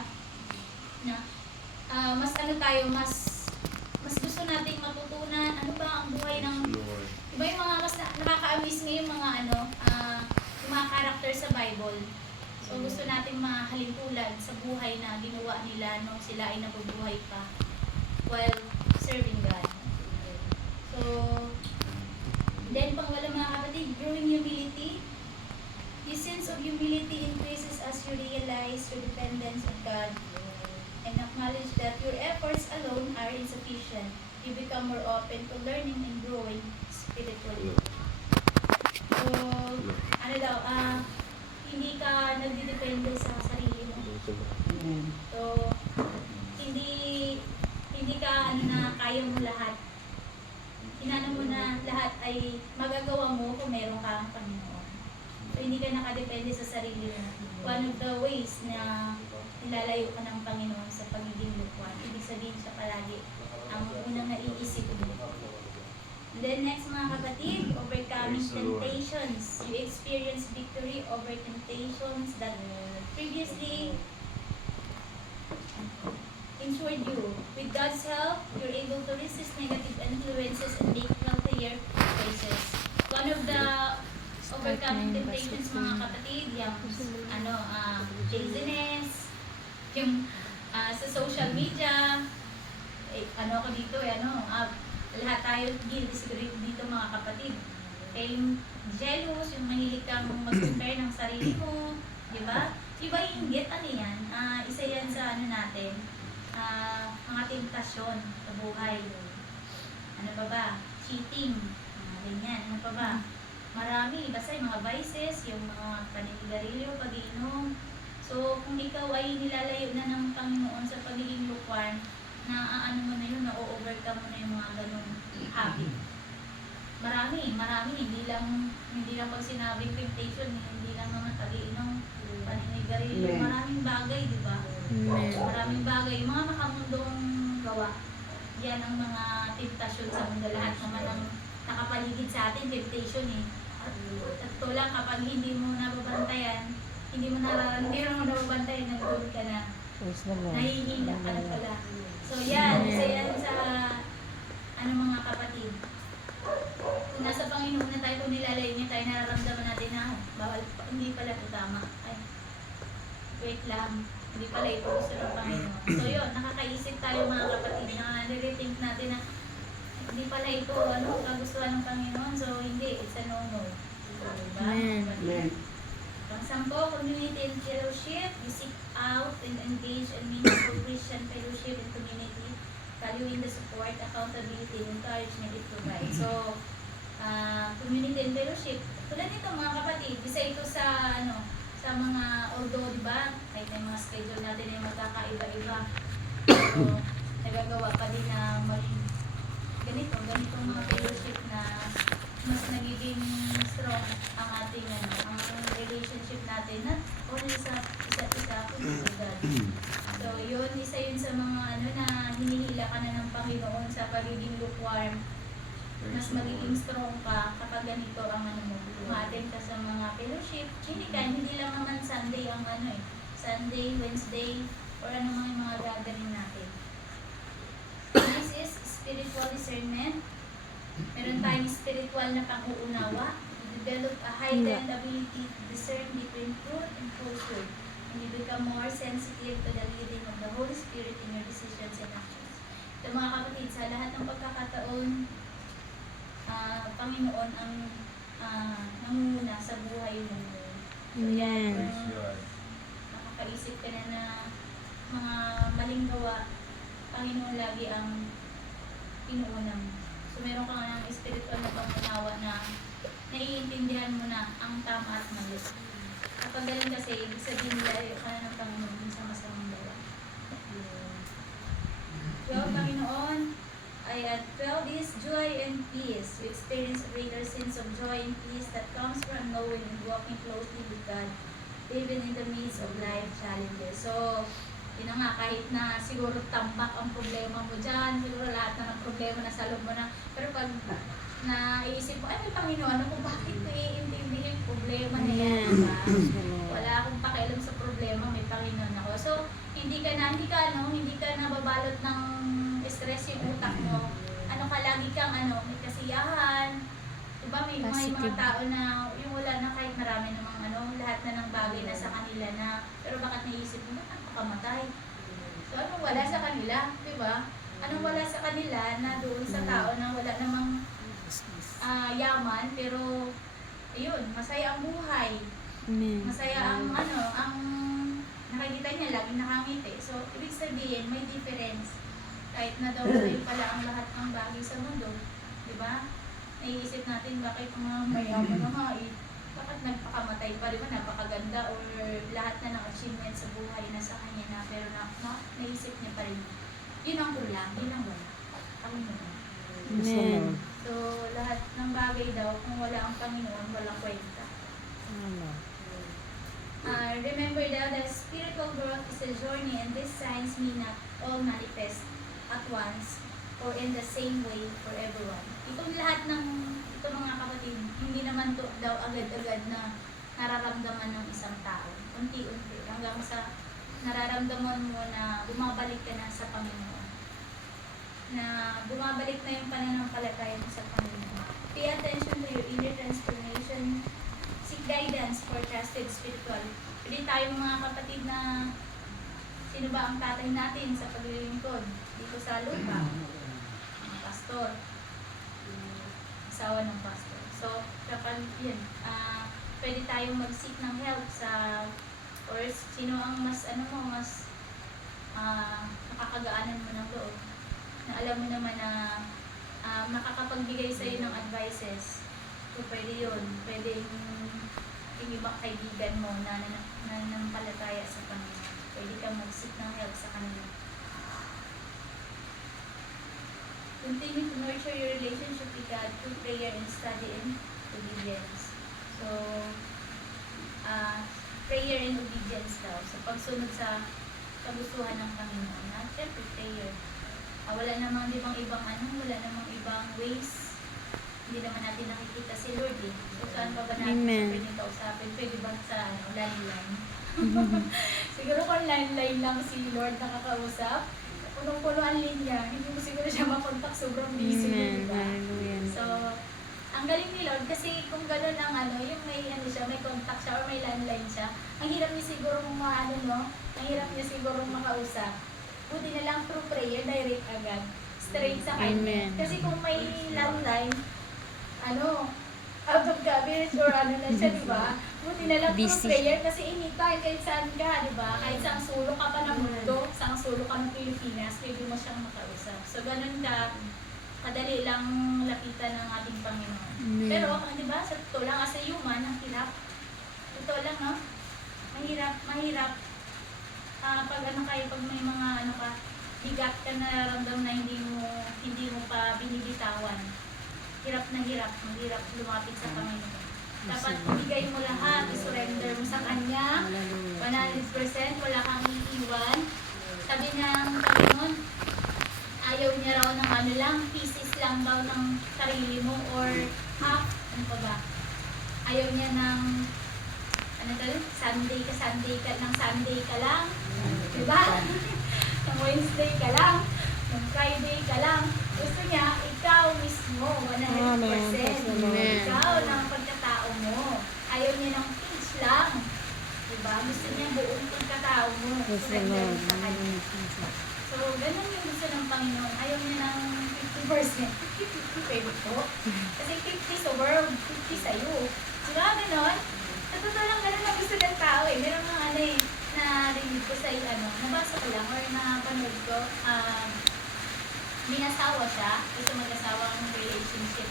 area na mas ano tayo, mas gusto nating matutunan ano ba ang buhay ng iba yung mga mas nakaka-amaze ngayon mga yung mga character sa Bible. So gusto nating mahalintulad sa buhay na ginawa nila nung sila ay nabubuhay pa while serving God. So then pangwala mga kapatid, growing humility. This sense of humility increases as you realize your dependence on God and acknowledge that your efforts alone are insufficient. You become more open to learning and growing spiritually. So, hindi ka nagdidepende sa sarili mo. So, hindi ka kaya mo lahat. Inano mo na lahat ay magagawa mo kung meron kang Panginoon. So, hindi ka nakadepende sa sarili mo. One of the ways na nilalayo ka ng Panginoon sa pagiging lukuan. Ibig sabihin siya palagi ang unang naiisip mo. And then next mga kapatid, overcoming temptations. You experience victory over temptations that previously ensured you. With God's help, you're able to resist negative influences and make healthier choices. One of the overcoming temptations mga kapatid, yung laziness, yung sa social media, ako dito, lahat tayo guilty siguro dito mga kapatid. Yung jealous, yung mahilig kang mag-compare ng sarili mo, di ba? Iba yung inggit, yan? Isa yan sa natin, mga tentasyon sa buhay. Ano pa ba? Cheating, ganyan. Ano pa ba? Marami, basta yung mga vices, yung mga paninigarilyo, pag-iinom. So, kung ikaw ay nilalayo na ng Panginoon sa pagiging lukuan, na mo na yun, na-overcome mo na yung mga ganong habit. Marami, hindi lang pag sinabing temptation, hindi lang naman pag-iinom, paninigarilyo, maraming bagay, di ba? Maraming bagay, yung mga makamundong gawa, yan ang mga temptasyon sa mundo. Lahat naman ang nakapaligid sa atin, temptation At ito lang, kapag hindi mo nababantayan, hindi mo nababantayan, nagulog ka na. Nahihila ka na pala. So yan, isa yan sa mga kapatid. Kung nasa Panginoon na tayo, kung nilalayo niya tayo, nararamdaman natin na bawal, hindi pala ito tama. Ay, wait lang. Hindi pala ito gusto ng Panginoon. So yun, nakakaisip tayo mga kapatid na nire-rethink natin na hindi pala ito kagustuhan ng Panginoon. So hindi, it's a no-no. Diba? Amen. Pang-sampo, community and fellowship. You seek out and engage in meaningful Christian fellowship and community, valuing the support, accountability, and encouragement it provides. So, community and fellowship. Tulad nito mga kapatid, isa ito sa sa mga, although diba, kahit may mga schedule natin ay magkakaiba-iba. So, nagagawa pa din na ganito mga fellowship na mas nagiging strong ang ating ang relationship natin not only sa isa't isa kundi sa God. So yun, isa yun sa mga na hinihila ka na ng Panginoon sa pagiging lukewarm. Mas magiging strong ka kapag ganito ang mo. Umaten ka sa mga fellowship. Hindi lang naman Sunday ang Sunday, Wednesday, or mga gathering natin. This is spiritual discernment. Meron tayong spiritual na pang-uunawa. You develop a heightened ability to discern between truth and falsehood. And you become more sensitive to the leading of the Holy Spirit in your decisions and actions. So mga kapatid, sa lahat ng pagkakataon, Panginoon ang nangunguna sa buhay mo. So yan, makakaisip ka na mga maling gawa, Panginoon lagi ang pinuuna mo. So meron ka nga ng spiritual na pangunawa na naiintindihan mo na ang tama at mali. Kapag ganun kasi, ibig sabihin nilayo ka na ng Panginoon sa masamang gawa. Well, Panginoon, I 12 is joy and peace. You experience a greater sense of joy and peace that comes from knowing and walking closely with God, even in the midst of life challenges. So, yun na nga, kahit na siguro tambak ang problema mo dyan, siguro lahat na ng problema na sa loob mo na, pero pag naiisip mo, ay may Panginoon ako, bakit ko iintindihin problema na yan? Wala akong pakialam sa problema, may Panginoon ako. So, hindi nababalot ng stress yung utak mo, ano ka, lagi kang may kasiyahan. Diba may mga Positive. tao na yung wala na kahit marami namang lahat na ng bagay na sa kanila na, pero bakit naisip mo, bakit makamatay? So anong wala sa kanila, diba? Anong wala sa kanila na doon sa tao na wala namang yaman, pero ayun, masaya ang buhay. Amen. Masaya ang ang nakikita niya, laging nakangiti. So, ibig sabihin, may difference. Kahit na daw sa'yo pala ang lahat ng bagay sa mundo. Di ba? Naiisip natin, bakit ang mga mayaman na nga bakit nagpakamatay pa, di ba? Napakaganda or lahat na ng achievement sa buhay na sa kanya na, pero naisip niya pa rin. Yun ang kulang, yun ang wala. Panginoon. Amen. So, lahat ng bagay daw, kung wala ang Panginoon, walang kwenta. Remember daw that spiritual growth is a journey and these signs may not all manifest at once or in the same way for everyone. Itong lahat ng ito mga kapatid, hindi naman to daw agad-agad na nararamdaman ng isang tao. Unti-unti hanggang sa nararamdaman mo na bumabalik ka na sa Panginoon. Na bumabalik na yung pananampalataya mo sa Panginoon. Pay attention to your inner transformation. Seek guidance for trusted spiritual. Pwede tayong mga kapatid na sino ba ang tatay natin sa paglilingkod dito sa lupa? Ang pastor. Asawa ng pastor. So, kapag yun, pwede tayong mag-seek ng help sa or sino ang mas mas nakakagaanan mo ng loob na alam mo naman na makakapagbigay sa'yo ng advices. So, pwede yun. Pwede yung ibang kaibigan mo na nanampalataya sa Panginoon. Pwede kang mag-seek ng help sa kanila. Continue to nurture your relationship with God through prayer and study and obedience. So, prayer and obedience daw. So, pagsunod sa kagustuhan ng Panginoon. At syempre, prayer. Wala namang wala namang ibang ways. Hindi naman natin nakikita si Lord eh. So, saan pa ba natin pwede kausapin? Pwede ba sa landline? Siguro kung landline lang si Lord nakakausap, punong-puno ang linya, hindi mo siguro siya makontak, sobrang busy mo, diba? So, ang galing ni Lord kasi kung gano'n ang yung may siya, may contact siya or may landline siya, ang hirap niya siguro ang hirap niya siguro makausap. Buti na lang through prayer, direct agad, straight sa kanya. Kasi kung may landline, out of coverage or na siya, diba? Buti na lang through prayer kasi anytime, kahit saan ka, diba? Kahit saan sulok ka pa ng mundo, saan sulok ka ng Pilipinas, pwede mo siyang makausap. So, ganun ka, kadali lang lapitan ng ating Panginoon. Pero, diba, sa totoo lang, as a human, ang hirap. Totoo lang, no? Mahirap. Pag may mga bigat ka na nararamdam na hindi mo pa binibitawan. Hirap mahirap lumapit sa Panginoon. Dapat ibigay mo lahat, i-surrender mo sa Kanya, 100%, wala kang iiwan. Sabi ng Panginoon, ayaw niya raw ng lang, pieces lang daw ng sarili mo or half, Ayaw niya ng Sunday ka lang, diba? Ng Wednesday ka lang, ng Friday ka lang. Gusto niya, ikaw mismo, 100%. Ikaw ng pagkatao mo. Ayaw niya ng pinch lang. Diba? Gusto niya buong pagkatao mo. Surrender mo sa Kanya. So, ganun yung gusto ng Panginoon. Ayaw niya ng 50%. 50 pwede po. Kasi 50 sa world, 50 sa'yo. Diba? Ganun? Sa totoo lang, ganun ang gusto ng tao eh. Meron mga na-read ko sa nabasa ko lang or napanood ko, may asawa siya, gusto mag-asawa ng relationship.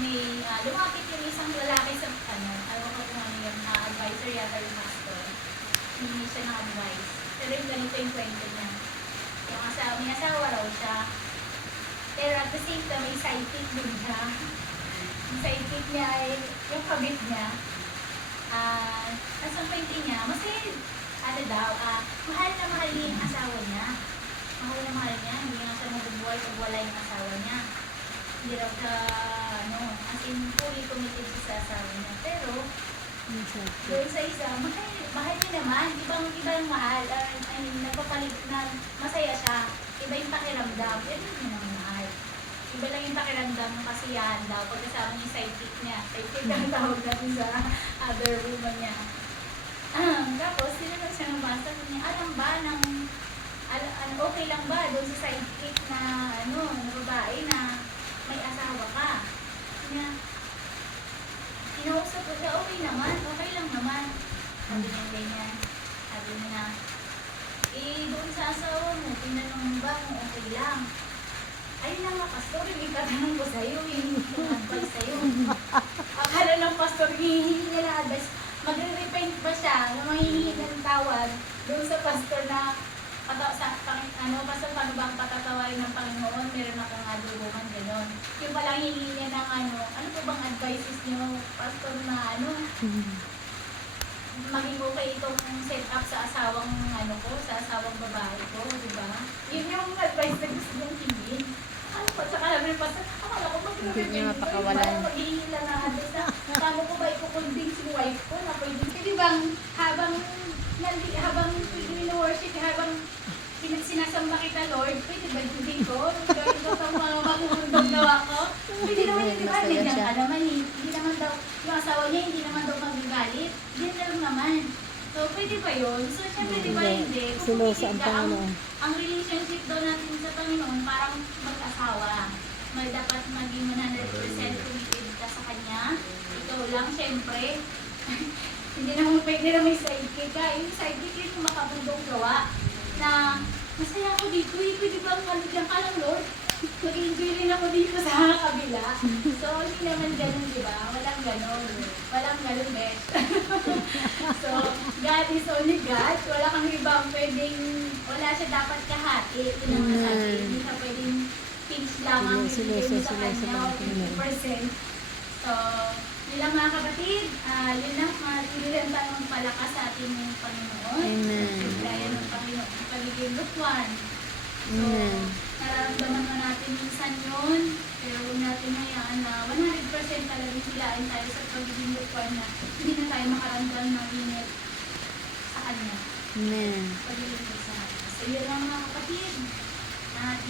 May lumapit yung isang lalaki sa ayaw ko kung advisor yata yung pastor. Hindi siya ng advice. Pero yung ganito yung kwento niya. May asawa raw siya. Pero at the same time, may sidekick din siya. Yung sidekick niya ay yung kabit niya. At ang kwento niya, mahal na mahal niya yung asawa niya. Mahal na mahal niya, hindi nga siya mabubuhay pag wala yung asawa niya. Hindi raw siya, fully committed siya sa asawa niya. Pero, doon sa isa, mahal niya naman. Ibang mahal. I mean, nagpapalit na masaya siya. Iba yung pakiramdam. Pwede niya naman mahal. Iba lang yung pakiramdam ng kasiyahan daw. Pagkasama niya yung sidekick niya. Sidekick ang tawag natin sa other woman niya. Tapos, sinunod siya ng basta niya, alam ba ng okay lang ba doon sa sidekick na na babae na may asawa ka? Niya, kinausap ko siya, okay lang naman. Sabi niya ganyan. Sabi niya, doon sa asawa mo, tinanong ba kung okay lang? Ayun na nga, pastor, yung ikatanong ko sa'yo, yung advice sa'yo. Akala ng pastor, hihingi niya na advice. Magre-repent ba siya na mahihingi ng tawad doon sa pastor na pastor, paano ba ang patatawarin ng Panginoon? Meron akong other woman, gano'n. Yung palang hihingi niya ng ano po bang advices niyo, pastor, na maging okay itong set up sa asawang sa asawang babae ko, di ba? Yun yung advice na gusto mong hingin. Ano pa, saka namin pastor, akala ko Hindi niya mapakawalan. maghihingi lang ng advice na paano ko ba ikukonvince yung wife ko na pwede. Di ba, habang worship, habang sinasamba kita, Lord, pwede ba hindi ko? Gawin ko sa mga magmundong gawa ko? Pwede naman yun, di ba? Nandiyan ka naman eh. Hindi naman daw, yung asawa niya, hindi naman daw magagalit. Hindi lang naman. So, pwede ba yun? So, syempre, di ba hindi? Kung Silosa ang pumipig ka, Panginoon. ang relationship daw natin sa Panginoon, parang mag-asawa. May dapat maging 100% committed ka sa Kanya. Ikaw lang, syempre. Hindi naman pwede na may sidekick ka. Yung sidekick yun yung makabundong gawa na masaya ako dito eh. Pwede ba maligyan ka lang, Lord? Mag-enjoy rin ako dito sa kabila. So, hindi naman ganun, di ba? Walang ganun. Walang ganun, Beth. So, God is only God. Wala kang ibang pwedeng, wala siya dapat kahati. Yun ang masabi. Hindi ka pwedeng pinch lang ang ibigay sa kanya o 50%. So, yun lang mga kapatid. Yun lang, matilihan tayo magpalakas sa ating Panginoon. Amen. Gaya ng Panginoon, pagiging lukwan. So, Amen. nararamdaman mo natin minsan yun, pero huwag natin hayaan na 100% talagang silain tayo sa pagiging lukwan na hindi na tayo makaramdam ng init sa Kanya. Amen. Pagiging sa So, yun lang mga kapatid. At